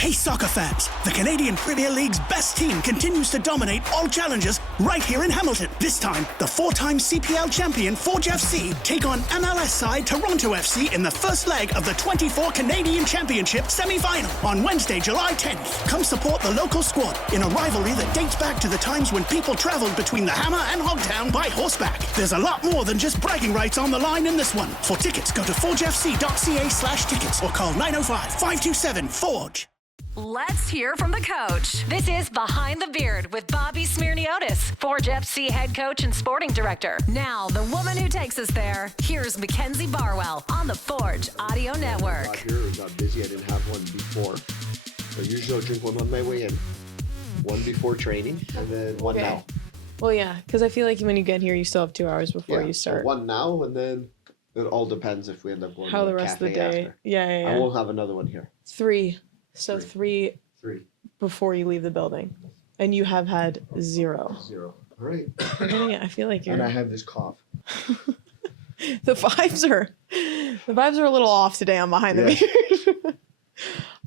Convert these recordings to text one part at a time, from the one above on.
Hey soccer fans, the Canadian Premier League's best team continues to dominate all challenges right here in Hamilton. This time, the four-time CPL champion Forge FC take on MLS side Toronto FC in the first leg of the 24 Canadian Championship semi-final on Wednesday, July 10th. Come support the local squad in a rivalry that dates back to the times when people travelled between the Hammer and Hogtown by horseback. There's a lot more than just bragging rights on the line in this one. For tickets, go to forgefc.ca/tickets or call 905-527-FORGE. Let's hear from the coach. This is Behind the Beard with Bobby Smyrniotis, Forge FC head coach and sporting director. Now, the woman who takes us there, here's Mackenzie Barwell on the Forge Audio Network. Here got busy. I didn't have one before. So usually I'll drink one on my way in, one before training, and then one now. Well, yeah, because I feel like when you get here, you still have 2 hours before you start. So one now, and then it all depends if we end up going how to the the rest of the cafe day. after. Yeah. I won't have another one here. 3. So three before you leave the building, and you have had 0. 0. All right. I feel like you're. And I have this cough. The vibes are a little off today on Behind the Beard.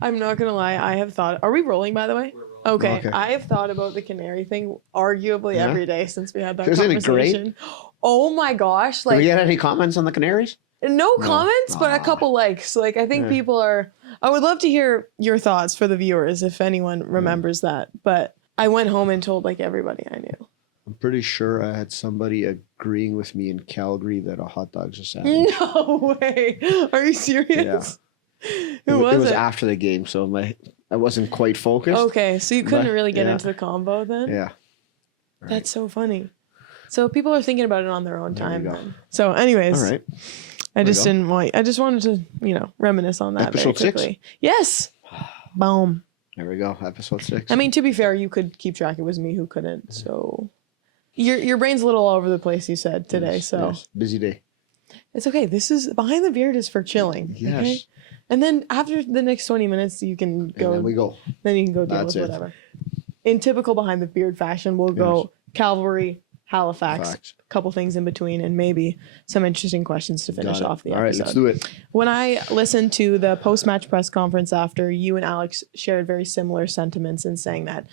I'm not gonna lie. I have thought. Are we rolling, by the way? Okay. I have thought about the canary thing arguably every day since we had that conversation. Isn't it great? Oh my gosh! Did we get any comments on the Canaries? No comments, but a couple likes. Like, I think people are. I would love to hear your thoughts for the viewers if anyone remembers that. But I went home and told like everybody I knew. I'm pretty sure I had somebody agreeing with me in Calgary that a hot dog's a sandwich. No way! Are you serious? Yeah. Who was it? It was after the game, so I wasn't quite focused. Okay, so you couldn't really get into the combo then? Yeah. Right. That's so funny. So people are thinking about it on their own time then. So anyways. All right. I just wanted to, reminisce on that Episode very quickly. 6? Yes. Boom. There we go. Episode 6. I mean, to be fair, you could keep track. It was me who couldn't. So your brain's a little all over the place, you said today. Yes. Busy day. It's okay. This is Behind the Beard is for chilling. Yes. Okay? And then after the next 20 minutes, you can go. And then we go. Then you can go deal with whatever. In typical Behind the Beard fashion, we'll go Cavalry, Halifax, a couple things in between, and maybe some interesting questions to finish off the episode. All right, let's do it. When I listened to the post-match press conference after, you and Alex shared very similar sentiments in saying that,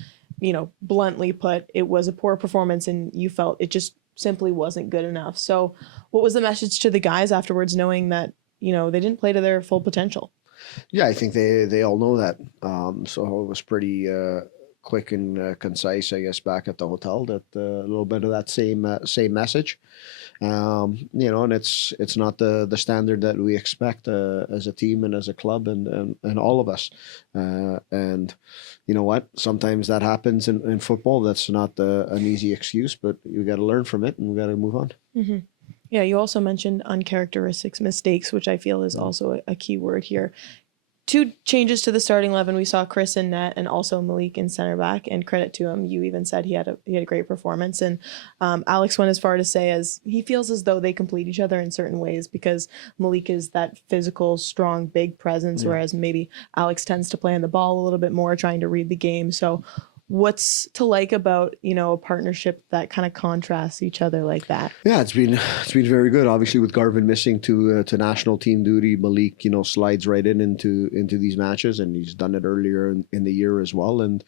bluntly put, it was a poor performance and you felt it just simply wasn't good enough. So what was the message to the guys afterwards, knowing that, they didn't play to their full potential? Yeah, I think they all know that. So it was pretty quick and concise, I guess, back at the hotel, that a little bit of that same message. And it's not the standard that we expect as a team and as a club and all of us. And you know what? Sometimes that happens in football. That's not an easy excuse, but you got to learn from it and we got to move on. Mm-hmm. Yeah, you also mentioned uncharacteristic mistakes, which I feel is also a key word here. 2 changes to the starting 11. We saw Chris in net and also Malik in center back, and credit to him. You even said he had a great performance. And Alex went as far to say as he feels as though they complete each other in certain ways, because Malik is that physical, strong, big presence, whereas maybe Alex tends to play on the ball a little bit more, trying to read the game. So what's to like about, a partnership that kind of contrasts each other like that? Yeah, it's been very good. Obviously, with Garvin missing to national team duty, Malik, slides right into these matches, and he's done it earlier in the year as well. And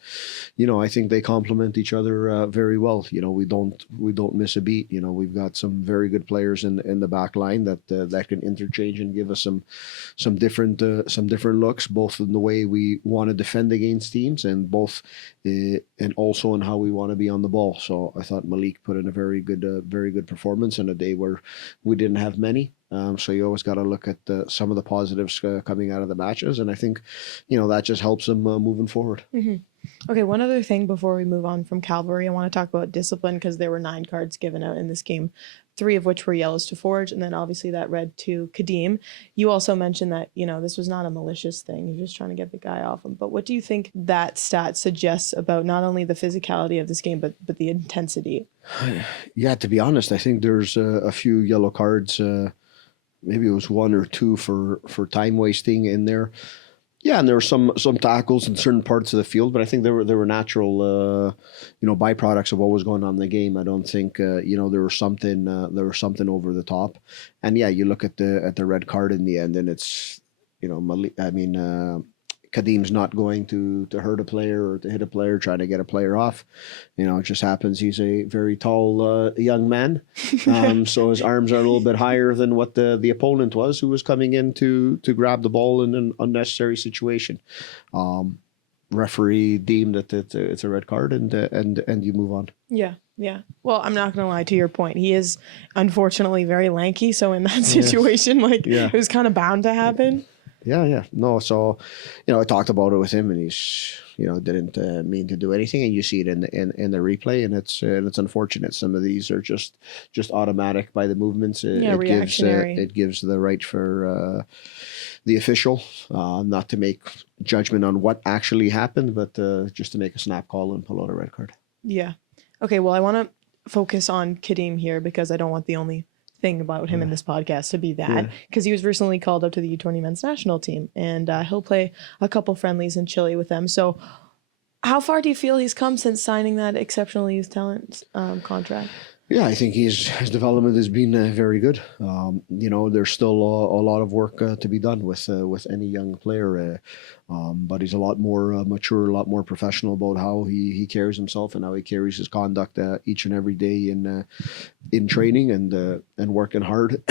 I think they complement each other very well. We don't miss a beat. We've got some very good players in the back line that can interchange and give us some different looks, both in the way we want to defend against teams and and also in how we want to be on the ball. So I thought Malik put in a very good performance on a day where we didn't have many. So you always got to look at some of the positives coming out of the matches, and I think that just helps them moving forward. Mm-hmm. Okay, one other thing before we move on from Cavalry, I want to talk about discipline, because there were 9 cards given out in this game, 3 of which were yellows to Forge, and then obviously that red to Khadim. You also mentioned that, this was not a malicious thing. You're just trying to get the guy off him. But what do you think that stat suggests about not only the physicality of this game, but the intensity? Yeah, to be honest, I think there's a few yellow cards, maybe it was 1 or 2 for time wasting in there. Yeah, and there were some tackles in certain parts of the field, but I think there were natural, byproducts of what was going on in the game. I don't think, there was something over the top. And yeah, you look at the red card in the end, and it's, Khadim's not going to hurt a player or to hit a player, trying to get a player off. It just happens he's a very tall young man. So his arms are a little bit higher than what the opponent was, who was coming in to grab the ball in an unnecessary situation. Referee deemed that it's a red card, and you move on. Yeah. Yeah. Well, I'm not going to lie, to your point. He is unfortunately very lanky. So in that situation, it was kind of bound to happen. Yeah. No, so, I talked about it with him, and he's, didn't mean to do anything, and you see it in the replay, and it's unfortunate. Some of these are just automatic by the movements. Reactionary. It gives the right for the official not to make judgment on what actually happened, but just to make a snap call and pull out a red card. Yeah. Okay, well, I want to focus on Khadim here because I don't want the only thing about him in this podcast to be that, because he was recently called up to the U20 men's national team, and he'll play a couple friendlies in Chile with them. So how far do you feel he's come since signing that exceptional youth talent contract? Yeah, I think his development has been very good. There's still a lot of work to be done with any young player, but he's a lot more mature, a lot more professional about how he carries himself and how he carries his conduct each and every day in training and working hard,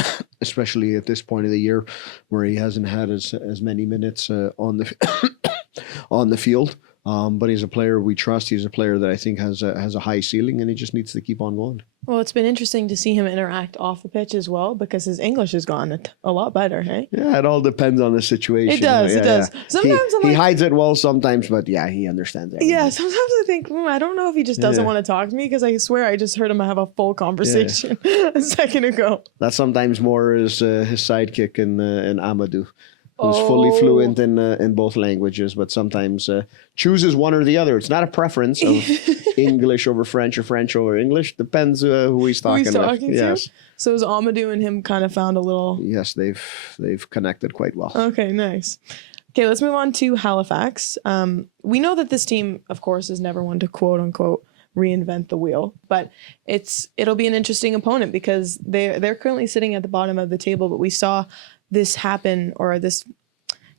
especially at this point of the year where he hasn't had as many minutes on the field. But he's a player we trust. He's a player that I think has a high ceiling, and he just needs to keep on going. Well, it's been interesting to see him interact off the pitch as well, because his English has gone a lot better, hey? Yeah, it all depends on the situation. It does. Sometimes he hides it well sometimes, but he understands everything. Yeah, sometimes I think, I don't know if he just doesn't want to talk to me, because I swear I just heard him have a full conversation a second ago. That sometimes more is his sidekick in Amadou, who's fully fluent in both languages, but sometimes chooses one or the other. It's not a preference of English over French or French over English. Depends who he's talking with. Yes. So is Amadou and him kind of found a little... Yes, they've connected quite well. Okay, nice. Okay, let's move on to Halifax. We know that this team, of course, is never one to quote-unquote reinvent the wheel, but it'll be an interesting opponent because they're currently sitting at the bottom of the table, but we saw this happen, or this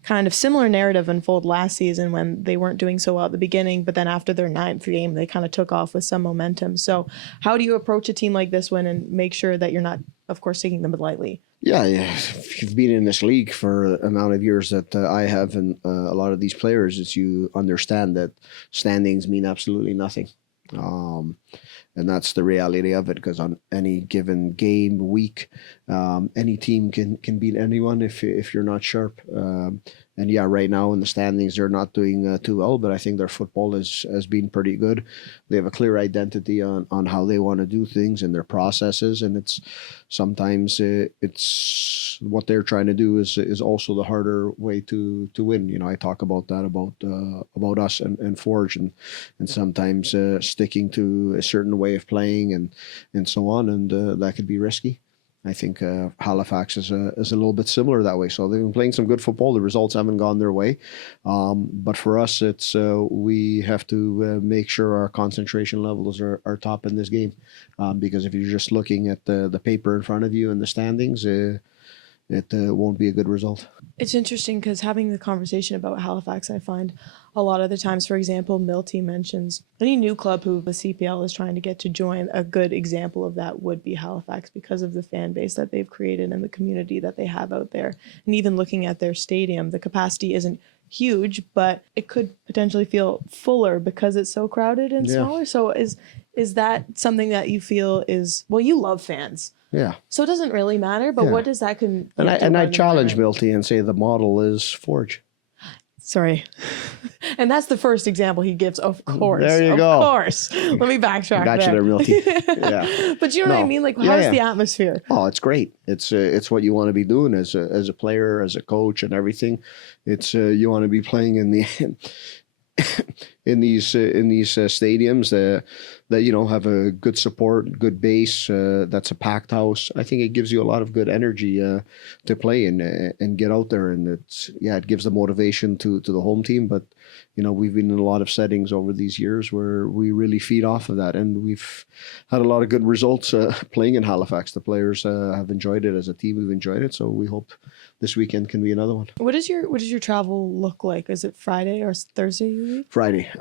kind of similar narrative unfold last season when they weren't doing so well at the beginning, but then after their 9th game, they kind of took off with some momentum. So how do you approach a team like this one and make sure that you're not, of course, taking them lightly? Yeah. If you've been in this league for the amount of years that I have, and a lot of these players, you understand that standings mean absolutely nothing. And that's the reality of it, because on any given game, week, any team can beat anyone if you're not sharp. And right now in the standings, they're not doing too well, but I think their football has been pretty good. They have a clear identity on how they want to do things and their processes, and it's sometimes it's what they're trying to do is also the harder way to win. I talk about that about us and Forge, and sometimes sticking to a certain way of playing and so on, and that could be risky. I think Halifax is a little bit similar that way. So they've been playing some good football. The results haven't gone their way. But for us, it's we have to make sure our concentration levels are top in this game. Because if you're just looking at the paper in front of you and the standings, it won't be a good result. It's interesting because having the conversation about Halifax, I find a lot of the times, for example, Milty mentions any new club who the CPL is trying to get to join. A good example of that would be Halifax because of the fan base that they've created and the community that they have out there. And even looking at their stadium, the capacity isn't huge, but it could potentially feel fuller because it's so crowded and smaller. So is that something that you feel is, well, you love fans. Yeah. So it doesn't really matter, but what does that And I challenge Milty and say the model is Forge. Sorry. And that's the first example he gives, of course. There you go. Of course. Let me backtrack. Got you there, Milty. Yeah. But you know what I mean? Like, how's the atmosphere? Oh, it's great. It's what you want to be doing as a player, as a coach, and everything. It's you want to be playing in the in these stadiums that have a good support, good base. That's a packed house. I think it gives you a lot of good energy to play and get out there, and it gives the motivation to the home team. But we've been in a lot of settings over these years where we really feed off of that, and we've had a lot of good results playing in Halifax. The players have enjoyed it. As a team, we've enjoyed it. So we hope this weekend can be another one. What does your travel look like? Is it Friday or Thursday you leave? Friday.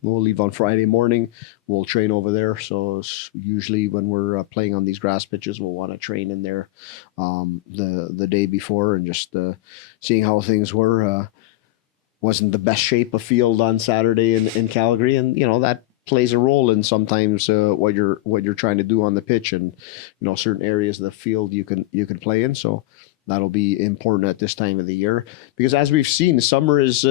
We'll leave on Friday morning. We'll train over there. So usually when we're playing on these grass pitches, we'll want to train in there the day before and just seeing how things were. Wasn't the best shape of field on Saturday in Calgary, and that plays a role in sometimes what you're trying to do on the pitch, and certain areas of the field you can play in. So that'll be important at this time of the year, because as we've seen, summer is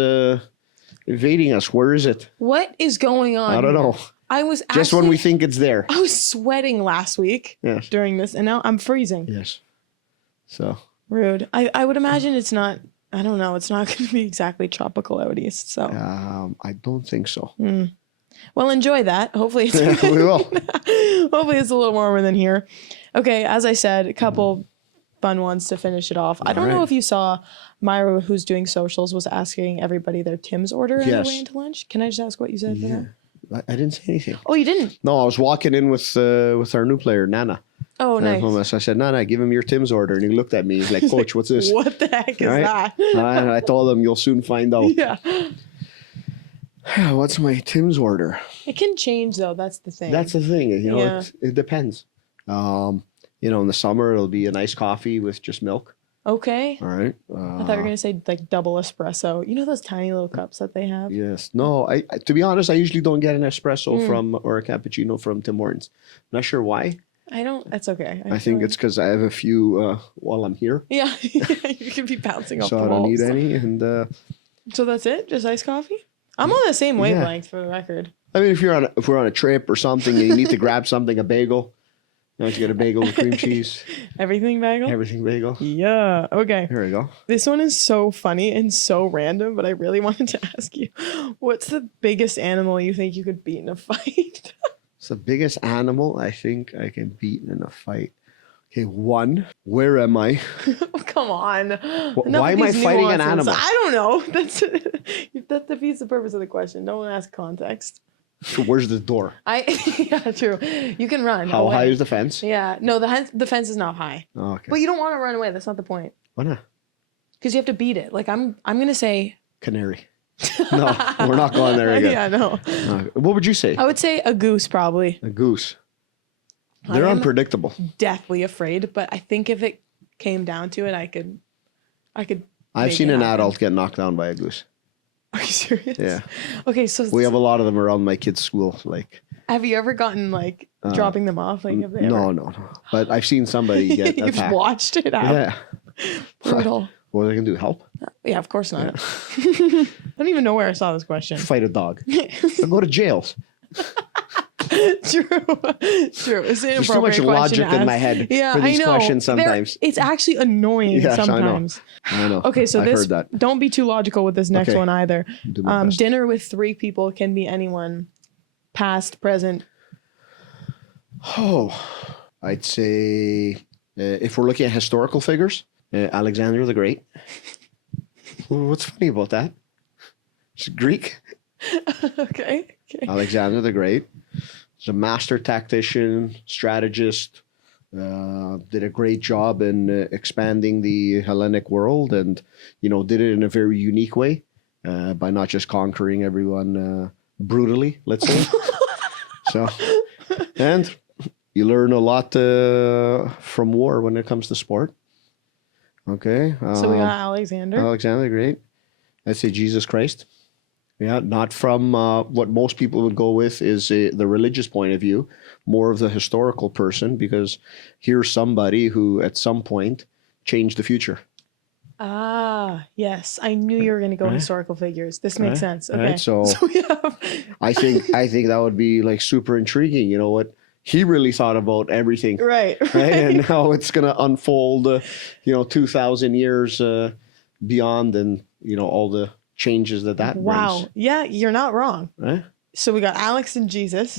evading us. Where is it? What is going on? I don't know. I was just when we think it's there. I was sweating last week during this, and now I'm freezing. Yes. So rude. I would imagine it's not. I don't know. It's not going to be exactly tropical out east. So I don't think so. Well, enjoy that. Hopefully it's we will. Hopefully it's a little warmer than here. Okay, as I said, a couple fun ones to finish it off. I don't know if you saw Myra, who's doing socials, was asking everybody their Tim's order on the way into lunch. Can I just ask what you said for that? I didn't say anything. Oh, you didn't? No, I was walking in with our new player, Nana. Oh, nice. So I said, Nana, give him your Tim's order. And he looked at me. He's like, Coach, what's this? What the heck is that? I told him, you'll soon find out. Yeah. What's my Tim's order? It can change, though. That's the thing. That's the thing. It depends. In the summer, it'll be a nice coffee with just milk. Okay. All right. I thought you were going to say like double espresso. You know those tiny little cups that they have? Yes. No, I to be honest, I usually don't get an espresso or a cappuccino from Tim Hortons. Not sure why. That's okay. I think it's because I have a few while I'm here. Yeah. You can be bouncing off the walls. So I don't need any. And so that's it? Just iced coffee? I'm on the same wavelength for the record. I mean, if we're on a trip or something and you need to grab something, a bagel. You get a bagel with cream cheese. Everything bagel? Everything bagel. Yeah. Okay. Here we go. This one is so funny and so random, but I really wanted to ask you, what's the biggest animal you think you could beat in a fight? It's the biggest animal I think I can beat in a fight. Okay, one. Where am I? Oh, come on. Why am I fighting an animal? I don't know. That defeats the purpose of the question. Don't ask context. So where's the door? Yeah, true. You can run. How high is the fence? Yeah. No, the fence is not high. Oh, okay. But you don't want to run away. That's not the point. Why not? Because you have to beat it. Like I'm gonna say canary. No, we're not going there again. Yeah, no. What would you say? I would say a goose, probably. A goose. They're unpredictable. Deathly afraid, but I think if it came down to it, I could. I've seen an adult get knocked down by a goose. Are you serious? Yeah. Okay, so we have a lot of them around my kids' school. Like, have you ever gotten like dropping them off? Like, no. But I've seen somebody get You've attacked. Watched it happen. Yeah. Brutal. What are they gonna do? Help? Yeah, of course not. Yeah. I don't even know where I saw this question. Fight a dog. They'll go to jail. True. It's an There's too much logic in my head for these questions sometimes. It's actually annoying sometimes. I know. Okay, so don't be too logical with this next one either. Dinner with 3 people can be anyone, past, present. Oh, I'd say if we're looking at historical figures, Alexander the Great. What's funny about that? It's Greek. Okay. Alexander the Great. He's a master tactician, strategist, did a great job in expanding the Hellenic world and, did it in a very unique way by not just conquering everyone brutally, let's say. And you learn a lot from war when it comes to sport. Okay. So we got Alexander the Great. I'd say Jesus Christ. Yeah, not from what most people would go with is the religious point of view, more of the historical person, because here's somebody who at some point changed the future. Ah, yes. I knew you were going to go historical figures. This makes sense. Okay. Right, so I think that would be like super intriguing. You know what? He really thought about everything. Right. And how it's going to unfold, 2,000 years beyond and, all the changes that brings. Wow. Yeah, you're not wrong. Right? So we got Alex and Jesus.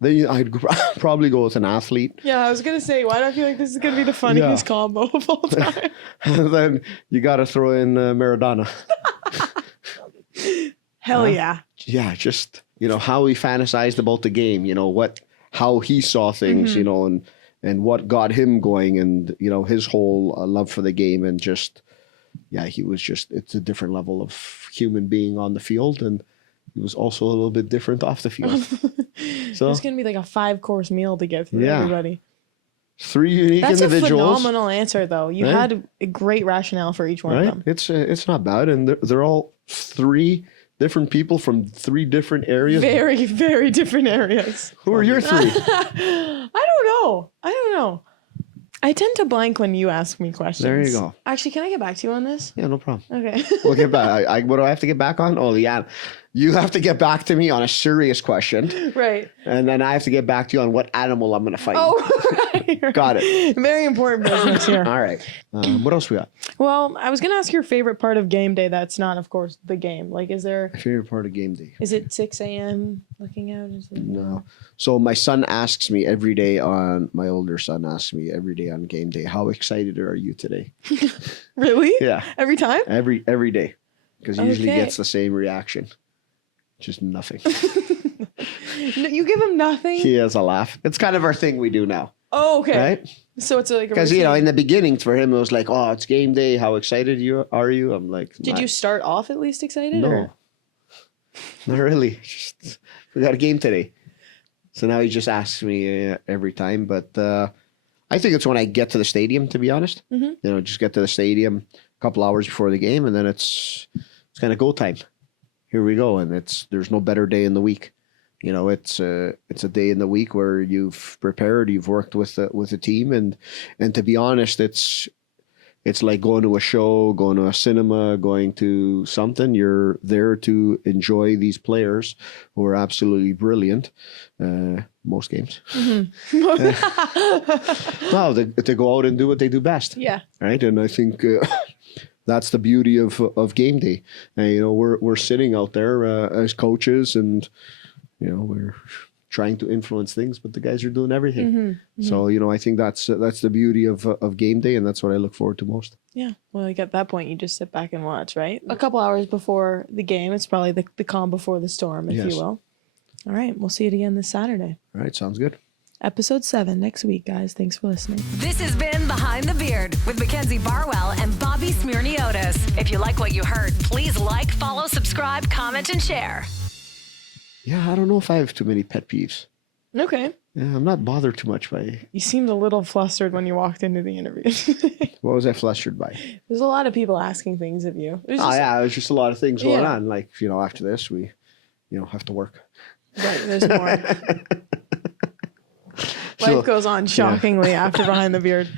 Then I'd probably go with an athlete. Yeah, I was going to say, why do I feel like this is going to be the funniest combo of all time? And then you got to throw in Maradona. Hell yeah. Yeah, just, how he fantasized about the game, how he saw things, and what got him going, and you know, his whole love for the game, and just he was just, it's a different level of human being on the field, and he was also a little bit different off the field. So it's gonna be like a 5-course meal to get through everybody. 3 unique That's individuals. a phenomenal answer, though. You had a great rationale for each one of them. It's not bad, and they're all 3 different people from 3 different areas. Very, very different areas. Who are your 3? I don't know. I tend to blank when you ask me questions. There you go. Actually, can I get back to you on this? Yeah, no problem. Okay. We'll get back. What do I have to get back on? Oh, yeah. You have to get back to me on a serious question. Right. And then I have to get back to you on what animal I'm going to fight. Oh, right. Got it. Very important business here. All right. What else we got? Well, I was going to ask your favorite part of game day that's not, of course, the game. Like, is there... My favorite part of game day. Is it 6 a.m. looking out? Is it... No. So my son asks me every day my older son asks me every day on game day, how excited are you today? Really? Yeah. Every time? Every day. Because he usually Okay. gets the same reaction. Just nothing. You give him nothing? He has a laugh. It's kind of our thing we do now. Oh, okay. Right? So it's like a Because, routine. in the beginning for him, it was like, oh, it's game day. How excited are you? I'm like, Did you start off at least excited? No. Or? Not really. Just, we got a game today. So now he just asks me every time. But I think it's when I get to the stadium, to be honest. Mm-hmm. Just get to the stadium a couple hours before the game, and then it's kind of go time. Here we go. And there's no better day in the week. It's a day in the week where you've prepared, you've worked with a team, and to be honest, it's like going to a show, going to a cinema, going to something. You're there to enjoy these players who are absolutely brilliant. Most games. Mm-hmm. Well, to go out and do what they do best. Yeah. Right. And I think that's the beauty of game day. And, we're sitting out there as coaches, and we're trying to influence things, but the guys are doing everything. Mm-hmm. So, I think that's the beauty of game day, and that's what I look forward to most. Yeah. Well, like at that point, you just sit back and watch, right? A couple hours before the game, it's probably the calm before the storm, if Yes. you will. All right. We'll see it again this Saturday. All right. Sounds good. Episode 7 next week, guys. Thanks for listening. This has been Behind the Beard with Mackenzie Barwell and Bobby Smyrniotis. If you like what you heard, please like, follow, subscribe, comment, and share. Yeah, I don't know if I have too many pet peeves. Okay. Yeah, I'm not bothered too much by... You seemed a little flustered when you walked into the interview. What was I flustered by? There's a lot of people asking things of you. It was Oh, just, yeah, there's just a lot of things going Yeah. on. Like, after this, we, have to work. Right, there's more. So- Life goes on shockingly after Behind the Beard.